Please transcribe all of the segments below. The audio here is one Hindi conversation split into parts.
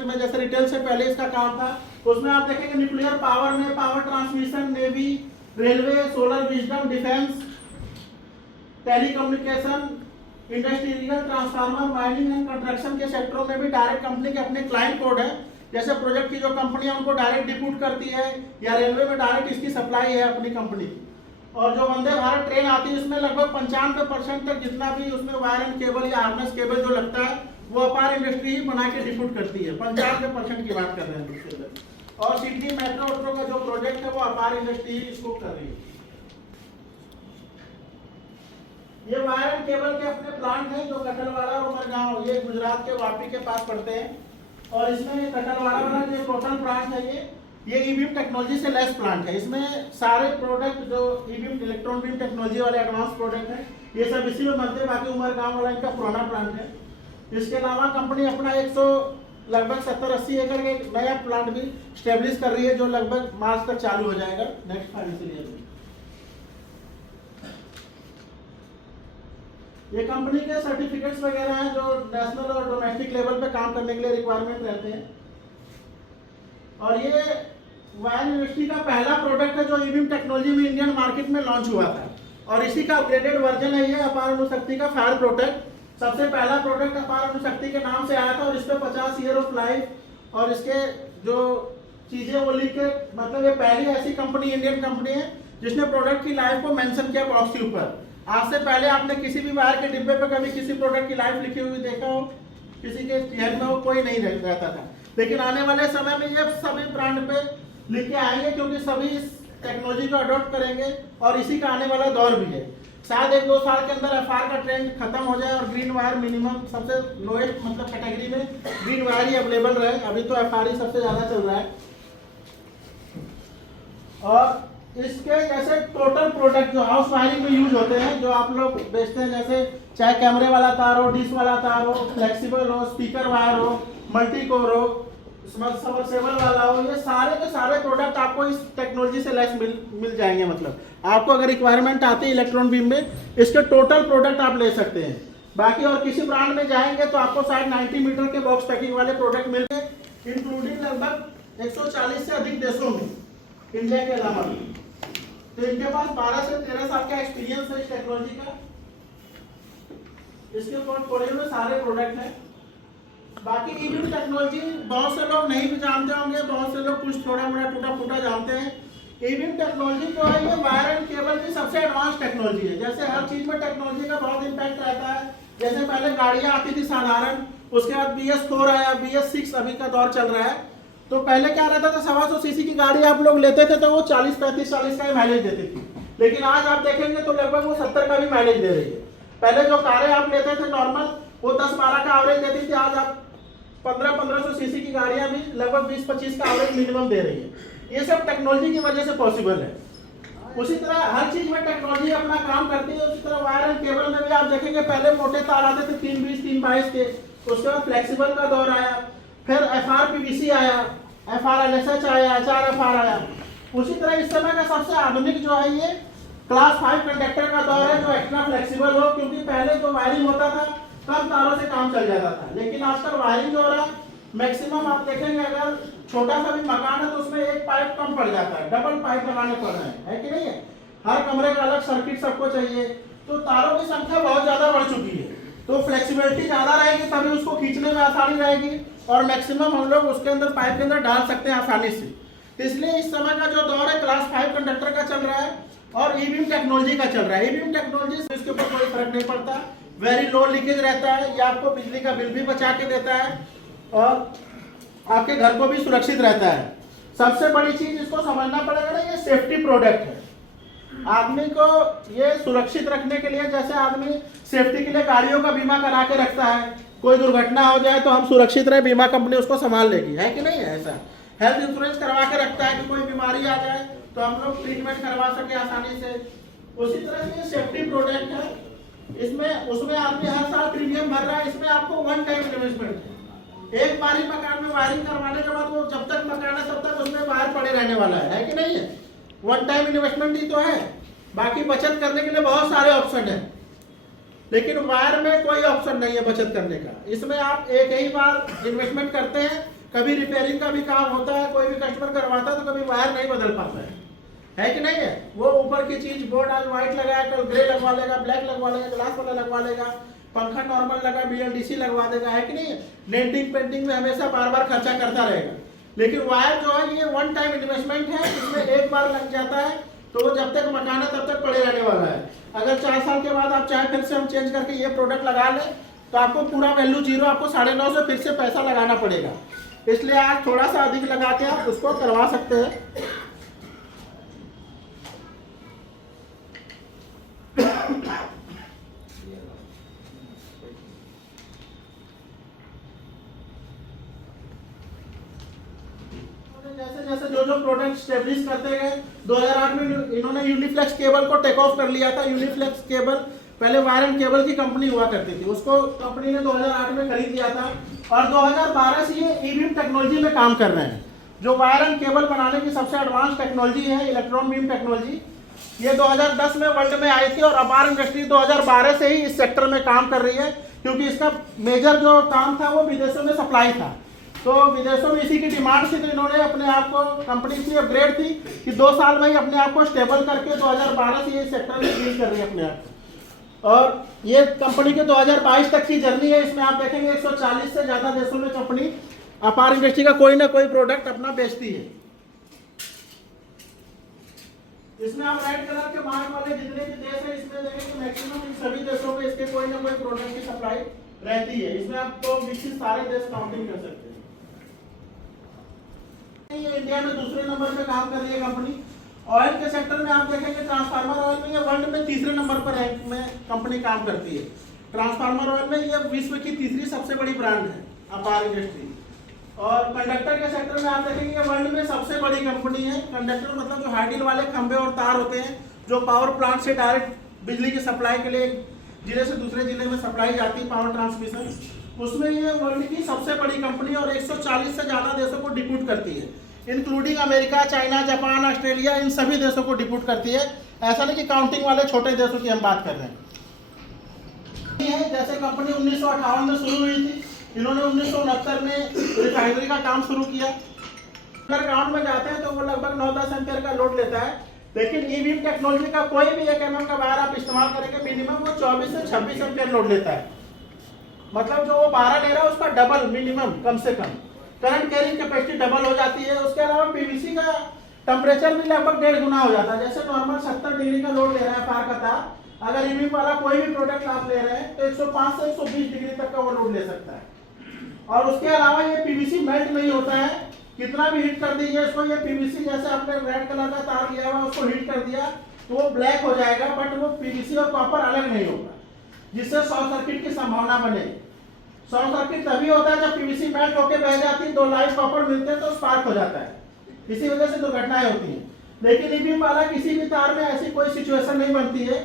प्रोडक्ट में जैसे रिटेल से पहले इसका काम था, उसमें आप देखेंगे न्यूक्लियर पावर में power transmission, navy, railway, solar wisdom, defence, telecommunication, industrial, transformer, mining and construction के सेक्टरों में भी डायरेक्ट कंपनी के अपने क्लाइंट कोड है। जैसे प्रोजेक्ट की जो कंपनी है उनको डायरेक्ट डिप्यूट करती है, या रेलवे में डायरेक्ट इसकी सप्लाई है अपनी कंपनी। और जो वंदे भारत ट्रेन आती है उसमें लगभग 95% तक जितना भी उसमें वायर एंड केबल या हार्नेस केबल जो लगता है वो अपार इंडस्ट्री ही बना के डिप्यूट करती है। 95% की बात कर रहे हैं उसके अंदर। और सिटी मेट्रो का जो प्रोजेक्ट है वो अपार इंडस्ट्री ही इसको कर रही है। ये वायर एंड केबल के अपने प्लांट हैं जो कटलवाड़ा और उमरगांव, ये गुजरात के वापी के पास पड़ते हैं। और इसमें कटलवाड़ा वाला जो टोटल प्लांट है ये ईबीएम टेक्नोलॉजी से लेस प्लांट है। इसमें सारे प्रोडक्ट जो ईबीएम इलेक्ट्रॉन बीम टेक्नोलॉजी वाले एडवांस प्रोडक्ट हैं ये सब इसी में बनते हैं। बाकी उमरगांव वाला इनका पुराना प्लांट है। इसके अलावा कंपनी अपना लगभग 70-80 एकड़ के नया प्लांट भी स्टेब्लिश कर रही है जो लगभग मार्च तक चालू हो जाएगा नेक्स्ट फाइनेंशियल ईयर में। ये कंपनी के सर्टिफिकेट्स वगैरह हैं जो नेशनल और डोमेस्टिक लेवल पे काम करने के लिए रिक्वायरमेंट रहते हैं। और ये वायर यूनिवर्सिटी का पहला प्रोडक्ट है जो ईबीएम टेक्नोलॉजी में इंडियन मार्केट में लॉन्च हुआ था। और इसी का अपग्रेडेड वर्जन है ये अपार अणुशक्ति का फायर प्रोटेक्ट। सबसे पहला प्रोडक्ट अपार अणुशक्ति के नाम से आया था और इस पे 50 ईयर ऑफ लाइफ और इसके जो चीजें वो लिख के, मतलब ये पहली ऐसी कंपनी इंडियन कंपनी है जिसने प्रोडक्ट की लाइफ को मेंशन किया बॉक्स के ऊपर। आज से पहले आपने किसी भी वायर के डिब्बे पे कभी किसी प्रोडक्ट की लाइफ लिखी हुई देखा हो, किसी के चेहरे में वो कोई नहीं रहता था। लेकिन आने वाले समय में ये सभी ब्रांड पे लिख के आएंगे क्योंकि सभी इस टेक्नोलॉजी को अडॉप्ट करेंगे और इसी का आने वाला दौर भी है। शायद 1-2 साल के अंदर एफआर का ट्रेंड खत्म हो जाए और ग्रीन वायर मिनिमम सबसे लोएस्ट मतलब कैटेगरी में ग्रीन वायर ही अवेलेबल रहे। अभी तो एफआर ही सबसे ज्यादा चल रहा है। और इसके जैसे टोटल प्रोडक्ट जो हाउस वायरिंग में यूज होते हैं जो आप लोग बेचते हैं, जैसे चाहे कैमरे वाला तार हो, डिश वाला तार हो, फ्लेक्सिबल हो, स्पीकर वायर हो, मल्टी कोर हो, सबमर्सिबल वाला हो, ये सारे के सारे प्रोडक्ट आपको इस टेक्नोलॉजी से लेस मिल जाएंगे। मतलब आपको अगर रिक्वायरमेंट आती है इलेक्ट्रॉन बीम में इसके टोटल प्रोडक्ट आप ले सकते हैं। बाकी और किसी ब्रांड में जाएंगे तो आपको शायद 90 मीटर के बॉक्स पैकिंग वाले प्रोडक्ट मिलते इंक्लूडिंग लगभग 140 से अधिक देशों में इंडिया के अलावा भी। तो इनके पास 12 से 13 साल का एक्सपीरियंस है इस टेक्नोलॉजी का। इसके पोर्टफोलियो में सारे प्रोडक्ट हैं। बाकी ईबीएम टेक्नोलॉजी बहुत से लोग नहीं भी जानते होंगे, बहुत से लोग कुछ थोड़ा मोड़ा टूटा फूटा जानते हैं। ईबीएम टेक्नोलॉजी जो है ये वायर एंड केबल की सबसे एडवांस टेक्नोलॉजी है। जैसे हर चीज में टेक्नोलॉजी का बहुत इंपैक्ट रहता है। जैसे पहले गाड़ियां आती थी साधारण, उसके बाद BS4 आया, BS6 अभी का दौर चल रहा है। तो पहले क्या रहता था 125 सीसी की गाड़ी आप लोग लेते थे तो वो 40-35-40 का ही माइलेज देती थी। लेकिन आज आप देखेंगे तो लगभग वो 70 का भी माइलेज दे रही है। पहले जो कारें आप लेते थे नॉर्मल वो 10-12 का एवरेज देती थी, आज आप 1500 सीसी की गाड़ियां भी लगभग 20-25 का एवरेज मिनिमम दे रही है। ये सब टेक्नोलॉजी की वजह से पॉसिबल है। उसी तरह हर चीज में टेक्नोलॉजी अपना काम करती है। उसी तरह वायर एंड केबल में भी आप देखेंगे पहले मोटे तार आते थे 320, 322 के, उसके बाद फ्लेक्सिबल का दौर आया, फिर FRPVC आया, FRLSH आया, HRFR आया। उसी तरह इस समय का सबसे आधुनिक जो है ये क्लास 5 कंडक्टर का दौर है जो एक्स्ट्रा फ्लेक्सिबल हो, क्योंकि पहले जो वायरिंग होता था कम तारों से काम चल जाता था। लेकिन आजकल वायरिंग जो हो रहा है मैक्सिमम आप देखेंगे अगर छोटा सा भी मकान है तो उसमें एक पाइप कम पड़ जाता है, डबल पाइप लगाने पड़ रहे हैं, है कि नहीं है। हर कमरे का अलग सर्किट सबको चाहिए, तो तारों की संख्या बहुत ज्यादा बढ़ चुकी है। तो फ्लेक्सिबिलिटी ज्यादा रहेगी तभी उसको खींचने में आसानी रहेगी और मैक्सिमम हम लोग उसके अंदर पाइप के अंदर डाल सकते हैं आसानी से। तो इसलिए इस समय का जो दौर है क्लास 5 कंडक्टर का चल रहा है और ईबीएम टेक्नोलॉजी का चल रहा है। ईबीएम टेक्नोलॉजी से इसके ऊपर कोई फर्क नहीं पड़ता, वेरी लो लीकेज रहता है, ये आपको बिजली का बिल भी बचा के देता है और आपके घर को भी सुरक्षित रहता है। सबसे बड़ी चीज इसको समझना पड़ेगा ना, ये सेफ्टी प्रोडक्ट है। आदमी को ये सुरक्षित रखने के लिए, जैसे आदमी सेफ्टी के लिए गाड़ियों का बीमा करा के रखता है, कोई दुर्घटना हो जाए तो हम सुरक्षित रहे, बीमा कंपनी उसको संभाल लेगी, है कि नहीं है। ऐसा हेल्थ इंश्योरेंस करवा के रखता है कि कोई बीमारी आ जाए तो हम लोग ट्रीटमेंट करवा सके आसानी से। उसी तरह से ये सेफ्टी प्रोडक्ट है। इसमें उसमें आदमी हर साल प्रीमियम भर रहा है, इसमें आपको वन टाइम इन्वेस्टमेंट है। एक बारी मकान में वायरिंग करवाने के बाद वो जब तक मकान है तब तक उसमें वायर पड़े रहने वाला है कि नहीं है। वन टाइम इन्वेस्टमेंट ही तो है। बाकी बचत करने के लिए बहुत सारे ऑप्शन है, लेकिन वायर में कोई ऑप्शन नहीं है बचत करने का। इसमें आप एक ही बार इन्वेस्टमेंट करते हैं, भी रिपेयरिंग का भी काम होता है, कोई भी कस्टमर करवाता है तो कभी वायर नहीं बदल पाता है कि नहीं है। वो ऊपर की चीज बोर्ड आज व्हाइट लगाया, कल ग्रे लगवा लेगा, ब्लैक लगवा लेगा, ग्लास वाला लगवा लेगा, पंखा नॉर्मल लगा BLDC लगवा देगा, है कि नहीं है। डेंटिंग पेंटिंग में हमेशा बार बार खर्चा करता रहेगा। लेकिन वायर जो है ये वन टाइम इन्वेस्टमेंट है, इसमें एक बार लग जाता है तो वो जब तक मकान है तब तक पड़े रहने वाला है। अगर 4 साल के बाद आप चाहे फिर से हम चेंज करके ये प्रोडक्ट लगा लें तो आपको पूरा वैल्यू जीरो, आपको 9.5 से फिर से पैसा लगाना पड़ेगा। इसलिए आज थोड़ा सा अधिक लगा के आप उसको करवा सकते हैं। जैसे जैसे जो प्रोडक्ट स्टेब्लिश करते गए, 2008 में इन्होंने यूनिफ्लेक्स केबल को टेक ऑफ कर लिया था। यूनिफ्लेक्स केबल पहले वायर एंड केबल की कंपनी हुआ करती थी, उसको कंपनी ने 2008 में खरीद लिया था और 2012 से ये ई-बीम टेक्नोलॉजी में काम कर रहे हैं। जो वायर एंड केबल बनाने की सबसे एडवांस टेक्नोलॉजी है इलेक्ट्रॉन बीम टेक्नोलॉजी, ये 2010 में वर्ल्ड में आई थी और अपार इंडस्ट्री 2012 से ही इस सेक्टर में काम कर रही है, क्योंकि इसका मेजर जो काम था वो विदेशों में सप्लाई था। तो विदेशों में इसी की डिमांड थी, तो इन्होंने अपने आप को, कंपनी इतनी अपग्रेड थी कि 2 साल में ही अपने आप को स्टेबल करके 2012 से ये सेक्टर में डील कर रही है अपने आप को। और ये कंपनी के 2022 तक की जर्नी है। इसमें आप देखेंगे 140 से ज़्यादा देशों में कंपनी अपार इंडस्ट्री का कोई ना कोई प्रोडक्ट अपना बेचती है। इसमें आप रेड कलर के मार्क वाले जितने भी देश है, इसमें देखेंगे मैक्सिमम इन सभी देशों में इसके कोई ना कोई प्रोडक्ट की सप्लाई रहती है। इसमें आप तो विकसित सारे देश काउंटिंग कर सकते हैं। ये इंडिया में दूसरे नंबर पे काम कर रही है कंपनी। ऑयल के सेक्टर में आप देखेंगे ट्रांसफार्मर ऑयल में ये वर्ल्ड में तीसरे नंबर पर रैंक में कंपनी काम करती है। ट्रांसफार्मर ऑयल में ये विश्व की तीसरी सबसे बड़ी ब्रांड है अपार इंडस्ट्री। और कंडक्टर के सेक्टर में आप देखेंगे ये वर्ल्ड में सबसे बड़ी कंपनी है। कंडक्टर मतलब जो हाइडिल वाले खंभे और तार होते हैं, जो पावर प्लांट से डायरेक्ट बिजली की सप्लाई के लिए जिले से दूसरे जिले में सप्लाई जाती है, पावर ट्रांसमिशन, उसमें ये वर्ल्ड की सबसे बड़ी कंपनी और 140 से ज़्यादा देशों को डिप्यूट करती है, including America, China, Japan, Australia, इन सभी देशों को डिप्यूट करती है। ऐसा नहीं कि काउंटिंग वाले छोटे देशों की हम बात कर रहे हैं। जैसे कंपनी 1958 में शुरू हुई थी, इन्होंने 1969 में रिफाइनरी का काम शुरू किया। अगर ग्राउंड में जाते हैं तो वो लगभग 9-10 एम्पियर का लोड लेता है, लेकिन ई-बीम टेक्नोलॉजी का कोई भी 1 mm का वायर आप इस्तेमाल करेंगे मिनिमम वो 24 से 26 एम्पियर लोड लेता है। मतलब जो वो 12 ले रहा है उसका डबल मिनिमम, कम से कम करंट कैरिंग कैपेसिटी डबल हो जाती है। उसके अलावा पीवीसी का टेम्परेचर भी लगभग 1.5 गुना हो जाता है। जैसे नॉर्मल 70 डिग्री का लोड ले रहा है फार का तार, अगर ई-बीम वाला कोई भी प्रोडक्ट आप ले रहे हैं तो 105 से 120 डिग्री तक का वो लोड ले सकता है। और उसके अलावा ये पीवीसी मेल्ट नहीं होता है, कितना भी हीट कर दीजिए इसको, ये पीवीसी जैसे आपने रेड कलर का तार लिया हुआ उसको हीट कर दिया तो वो ब्लैक हो जाएगा, बट वो पीवीसी और कॉपर अलग नहीं होगा, जिससे शॉर्ट सर्किट की संभावना बने। शॉर्ट सर्किट तभी होता है जब पीवीसी मेल्ट होकर बह जाती है, 2 लाइव कॉपर मिलते हैं तो स्पार्क हो जाता है, इसी वजह से दुर्घटनाएं होती हैं। लेकिन ई-बीम वाला किसी भी तार में ऐसी कोई सिचुएशन नहीं बनती है।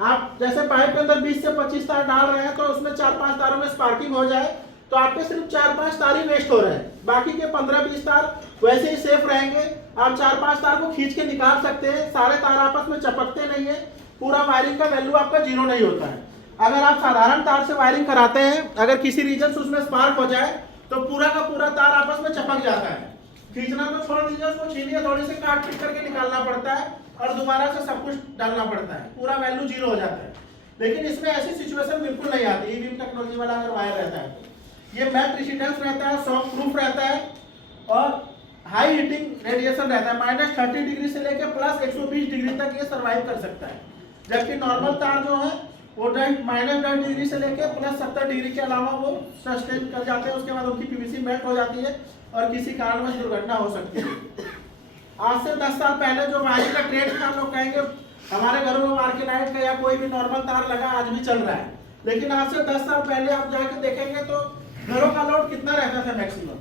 आप जैसे पाइप के अंदर 20 से 25 तार डाल रहे हैं तो उसमें 4-5 तारों में स्पार्किंग हो जाए तो आपके सिर्फ 4-5 तार ही वेस्ट हो रहे हैं, बाकी के 15-20 तार वैसे ही सेफ रहेंगे। आप 4-5 तार को खींच के निकाल सकते हैं, सारे तार आपस में चपकते नहीं है, पूरा वायरिंग का वैल्यू आपका 0 नहीं होता है। अगर आप साधारण तार से वायरिंग कराते हैं, अगर किसी रीजन से उसमें स्पार्क हो जाए तो पूरा का पूरा तार आपस में चपक जाता है। खींचना तो छोड़ दीजिए, उसको छीनिए, थोड़ी से काट पीट करके निकालना पड़ता है और दोबारा से सब कुछ डालना पड़ता है, पूरा वैल्यू 0 हो जाता है। लेकिन इसमें ऐसी सिचुएशन बिल्कुल नहीं आती ई-बीम टेक्नोलॉजी वाला अगर वायर रहता है तो। ये मेल्ट रेजिस्टेंस रहता है, शॉक प्रूफ रहता है और हाई हीटिंग रेडिएशन रहता है, -30 डिग्री से लेकर +120 डिग्री तक ये सर्वाइव कर सकता है। जबकि नॉर्मल तार जो है वो -10 डिग्री से लेकर +70 डिग्री के अलावा वो सस्टेन कर जाते हैं, उसके बाद उनकी पीवीसी मेल्ट हो जाती है और किसी कारणवश दुर्घटना हो सकती है। आज से 10 साल पहले जो वायरिंग का ट्रेंड था, लोग कहेंगे हमारे घरों में मार्केलाइट का या कोई भी नॉर्मल तार लगा, आज भी चल रहा है। लेकिन आज से 10 साल पहले आप जाके देखेंगे तो घरों का लोड कितना रहता था मैक्सिमम,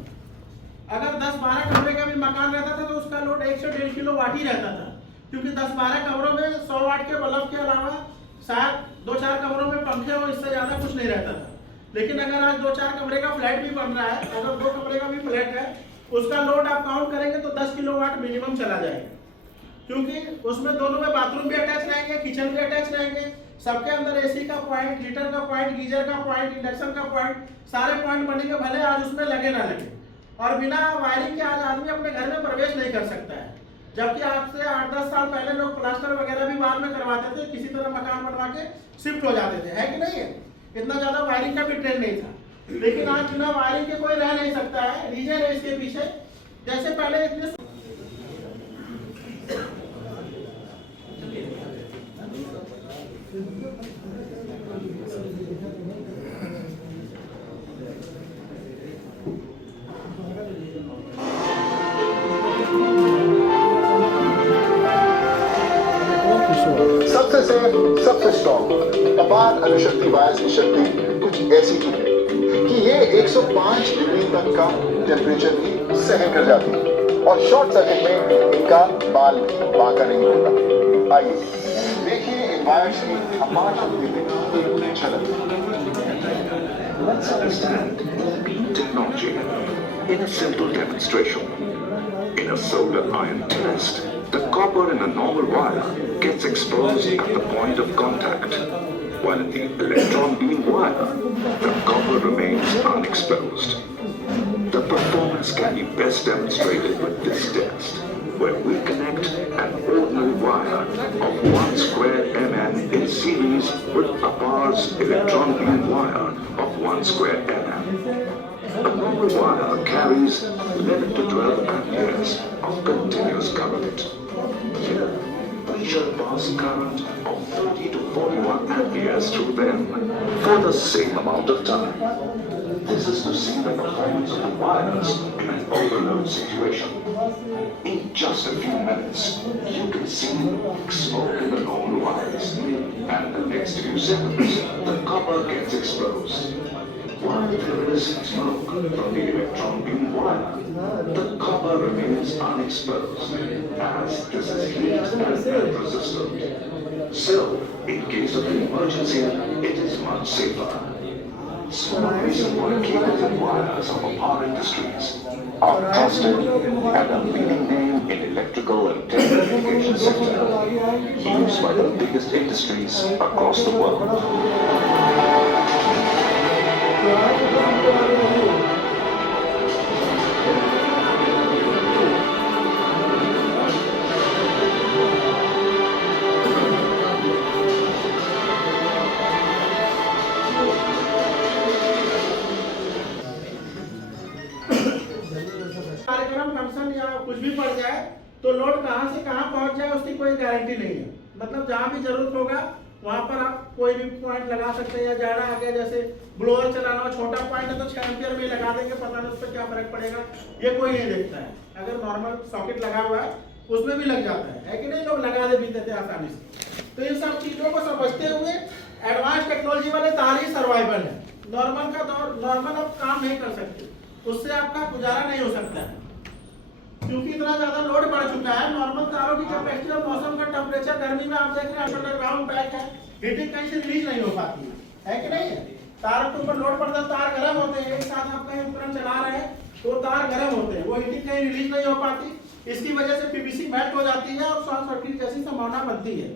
अगर 10-12 कमरे का भी मकान रहता था तो उसका लोड 1 से 1.5 किलोवाट ही रहता था, क्योंकि 10-12 कमरों में 100 वाट के बल्ब के अलावा शायद 2-4 कमरों में पंखे और इससे ज्यादा कुछ नहीं रहता था। लेकिन अगर आज 2-4 कमरे का फ्लैट भी बन रहा है, अगर 2 कमरे का भी फ्लैट है, उसका लोड आप काउंट करेंगे तो 10 किलोवाट मिनिमम चला जाएगा, क्योंकि उसमें दोनों में बाथरूम भी अटैच रहेंगे, किचन भी अटैच रहेंगे, सबके अंदर एसी का पॉइंट, हीटर का पॉइंट, गीजर का पॉइंट, इंडक्शन का पॉइंट, सारे पॉइंट बनेंगे, भले आज उसमें लगे ना लगे। और बिना वायरिंग के आज आदमी अपने घर में प्रवेश नहीं कर सकता है। जबकि आज से 8-10 साल पहले लोग प्लास्टर वगैरह भी बाद में करवाते थे, किसी तरह मकान बनवा के शिफ्ट हो जाते थे, है कि नहीं है? इतना ज्यादा वायरिंग का भी ट्रेंड नहीं था, लेकिन आज बिना वायरिंग के कोई रह नहीं सकता है। रीजन है इसके पीछे, जैसे पहले इतने सबसे सेफ, सबसे स्ट्रॉन्ग अपार अणुशक्ति वायर्स की शक्ति कुछ ऐसी ही है कि ये 105 डिग्री तक का टेम्परेचर भी सहन कर जाती है और शॉर्ट सर्किट में इनका बाल भी बांका नहीं होता। आइए देखिए इन वायर्स की अपार शक्ति में एक झलक। Let's understand EV technology in a simple demonstration. In a solar ion test, the copper in a normal wire gets exposed at the point of contact, while in the electron beam wire, the copper remains unexposed. The performance can be best demonstrated with this test, where we connect an ordinary wire of 1 square mm in series with a bar's electron beam wire of 1 square mm. A normal wire carries 11 to 12 amperes of continuous current. Here, we shall pass current of 30 to 41 amperes through them for the same amount of time. This is to see the performance of the wires in an overload situation. In just a few minutes, you can see smoke in the normal wires, and the next few seconds, the copper gets exposed. While there is smoke from the electron beam wire, the copper remains unexposed, as this is heat and resistant. So, in case of an emergency, it is much safer. Small reason why cables and wires of Apar Industries are trusted and a leading name in electrical and telecommunication sector, used by the biggest industries across the world. कार्यक्रम फंक्शन या कुछ भी पड़ जाए तो लोड कहां से कहां पहुंच जाए उसकी कोई गारंटी नहीं है। मतलब जहां भी जरूरत होगा वहां पर आप कोई भी पॉइंट लगा सकते हैं, या ज्यादा आगे जैसे ब्लोअर चलाना हो, छोटा पॉइंट है तो 6 एम्पियर में लगा देंगे, पता नहीं उस पर क्या फर्क पड़ेगा, ये कोई नहीं देखता है। अगर नॉर्मल सॉकेट लगा हुआ है उसमें भी लग जाता है कि नहीं, लोग लगा दे भी देते हैं आसानी से। तो इन सब चीजों को समझते हुए एडवांस टेक्नोलॉजी वाले तार ही सर्वाइवल है। नॉर्मल का दौर, नॉर्मल आप काम नहीं कर सकते, उससे आपका गुजारा नहीं हो सकता है, क्योंकि इतना ज्यादा लोड बढ़ चुका है। नॉर्मल तारों की कैपेसिटी और मौसम का टेम्परेचर, गर्मी में आप देख रहे हैं अंडरग्राउंड पैक है, हीटिंग कहीं से रिलीज नहीं हो पाती है कि नहीं है? तार के ऊपर लोड पड़ता है, तार गर्म होते हैं, एक साथ आप कहीं उपकरण चला रहे हैं तो तार गर्म होते हैं, वो हीटिंग कहीं रिलीज नहीं हो पाती, इसकी वजह से पीवीसी मेल्ट हो जाती है और शॉर्ट सर्किट जैसी संभावना बनती है।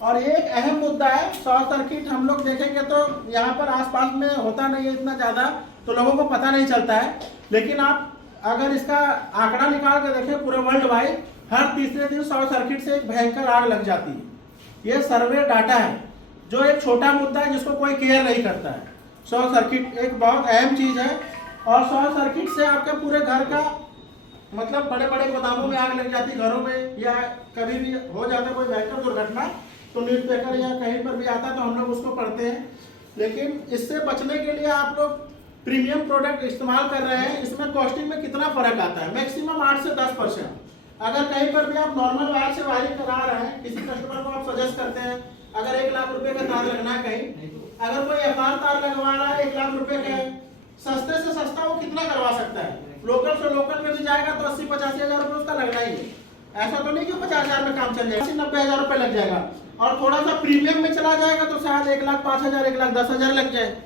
और एक अहम मुद्दा है शॉर्ट सर्किट, हम लोग देखेंगे तो यहाँ पर आसपास में होता नहीं है इतना ज्यादा, तो लोगों को पता नहीं चलता है, लेकिन आप अगर इसका आंकड़ा निकाल के देखें पूरे वर्ल्ड वाइड, हर तीसरे दिन शॉर्ट सर्किट से एक भयंकर आग लग जाती है। ये सर्वे डाटा है, जो एक छोटा मुद्दा है जिसको कोई केयर नहीं करता है। शॉर्ट सर्किट एक बहुत अहम चीज है, और शॉर्ट सर्किट से आपके पूरे घर का, मतलब बड़े बड़े गोदामों में आग लग जाती है, घरों में, या कभी भी हो जाता है कोई भयंकर दुर्घटना तो न्यूज़पेपर या कहीं पर भी आता है तो हम लोग उसको पढ़ते हैं। लेकिन इससे बचने के लिए आप लोग प्रीमियम प्रोडक्ट इस्तेमाल कर रहे हैं, इसमें कॉस्टिंग में कितना फर्क आता है? मैक्सिमम 8 से 10%। अगर कहीं पर भी आप नॉर्मल वायर से वायरिंग करा रहे हैं, किसी कस्टमर को आप सजेस्ट करते हैं, अगर 1 लाख रुपए का तार लगना है कहीं, अगर कोई एफआर तार लगवा रहा है 1 लाख रुपए का, सस्ते से सस्ता वो कितना करवा सकता है? लोकल से लोकल में भी जाएगा तो 80-85 हजार रुपए उसका लगना ही है। ऐसा तो नहीं कि 50 हजार में काम चल जाएगा, 80-90 हजार रुपए लग जाएगा, और थोड़ा सा प्रीमियम में चला जाएगा तो शायद 1,05,000, 1,10,000 लग जाए।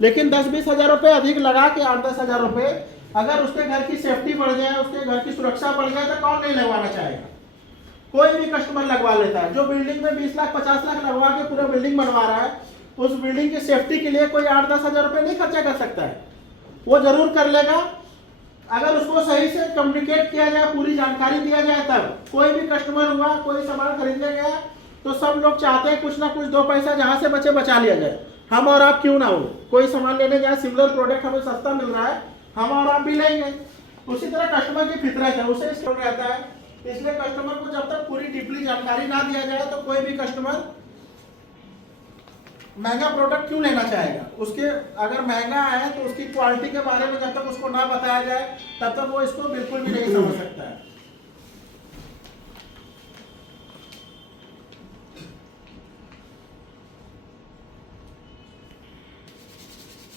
लेकिन 10-20 हजार रुपए अधिक लगा के 8-10 हजार रुपए, अगर उसके घर की सेफ्टी बढ़ जाए, उसके घर की सुरक्षा बढ़ जाए, तो कौन नहीं लगवाना चाहेगा? कोई भी कस्टमर लगवा लेता है। जो बिल्डिंग में 20 लाख 50 लाख लगवा के पूरा बिल्डिंग बनवा रहा है, उस बिल्डिंग की सेफ्टी के लिए कोई 8-10 हजार रुपए नहीं खर्चा कर सकता है, वो जरूर कर लेगा। अगर उसको सही से कम्युनिकेट किया जाए, पूरी जानकारी दिया जाए, तब कोई भी कस्टमर हुआ, कोई सामान खरीदने गया तो सब लोग चाहते हैं कुछ ना कुछ दो पैसा जहां से बचे बचा लिया जाए। हम और आप क्यों ना हो, कोई सामान लेने जाए, सिमिलर प्रोडक्ट हमें सस्ता मिल रहा है, हम और आप भी लेंगे। उसी तरह कस्टमर की फितरत है, उसे स्टोर रहता है। इसलिए कस्टमर को जब तक पूरी डीपली जानकारी ना दिया जाए तो कोई भी कस्टमर महंगा प्रोडक्ट क्यों लेना चाहेगा। उसके अगर महंगा है तो उसकी क्वालिटी के बारे में जब तक उसको ना बताया जाए तब तक वो इसको बिल्कुल भी नहीं समझ सकता है।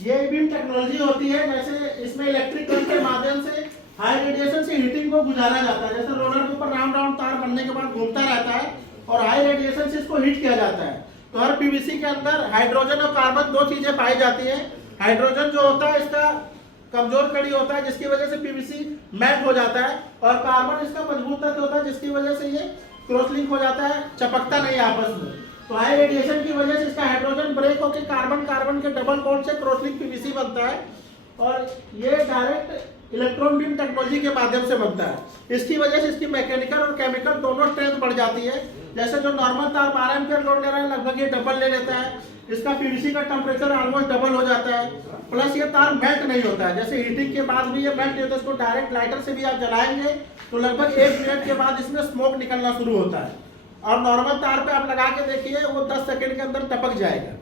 ये बीम टेक्नोलॉजी होती है, जैसे इसमें इलेक्ट्रिक करंट के माध्यम से हाई रेडिएशन से हीटिंग को गुजारा जाता है। जैसे रोलर के ऊपर राउंड राउंड तार बनने के बाद घूमता रहता है और हाई रेडिएशन से इसको हीट किया जाता है। तो हर पीवीसी के अंदर हाइड्रोजन और कार्बन दो चीजें पाई जाती है। हाइड्रोजन जो होता है इसका कमजोर कड़ी होता है जिसकी वजह से पीवीसी मेल्ट हो जाता है, और कार्बन इसका मजबूत तत्व होता है जिसकी वजह से ये क्रॉस लिंक हो जाता है, चपकता नहीं आपस में। तो हाई रेडिएशन की वजह से इसका हाइड्रोजन ब्रेक होकर कार्बन के डबल बॉन्ड से क्रॉस लिंक पीवीसी बनता है, और ये डायरेक्ट इलेक्ट्रॉन बीम टेक्नोलॉजी के माध्यम से बनता है। इसकी वजह से इसकी मैकेनिकल और केमिकल दोनों स्ट्रेंथ बढ़ जाती है। जैसे जो नॉर्मल तार 12 एम्पीयर लोड ले रहा है लगभग ये डबल ले लेता है, इसका पीवीसी का टेम्परेचर ऑलमोस्ट डबल हो जाता है, प्लस ये तार मेल्ट नहीं होता है। जैसे हीटिंग के बाद भी ये मेल्ट नहीं होता, इसको डायरेक्ट लाइटर से भी आप जलाएंगे तो लगभग 1 मिनट के बाद इसमें स्मोक निकलना शुरू होता है, और नॉर्मल तार पे आप लगा के देखिए वो 10 सेकंड के अंदर टपक जाएगा।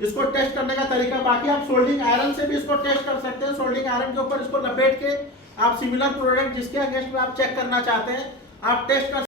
इसको टेस्ट करने का तरीका, बाकी आप सोल्डिंग आयरन से भी इसको टेस्ट कर सकते हैं। सोल्डिंग आयरन के ऊपर इसको लपेट के आप सिमिलर प्रोडक्ट जिसके अगेंस्ट में आप चेक करना चाहते हैं आप टेस्ट कर